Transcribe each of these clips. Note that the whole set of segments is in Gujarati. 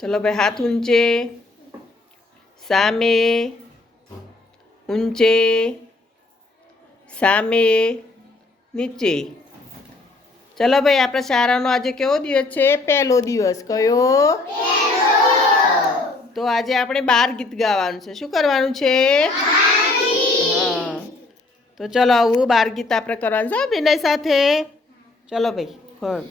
चलो भाई, हाथ ऊंचे, सामे, ऊंचे, सामे, नीचे। चलो भाई, आपણા શાળાનો આજે કેવો દિવસ છે? પહેલો દિવસ. કયો? તો આજે આપણે 12 ગીત ગાવાનું છે. શું કરવાનું છે? હા, તો ચલો આવું 12 ગીત આપણે કરવાનું છે વિનય સાથે. ચલો ભાઈ, ફળ.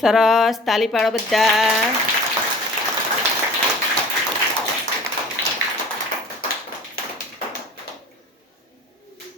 સરસ, તાલી પાડો બધા.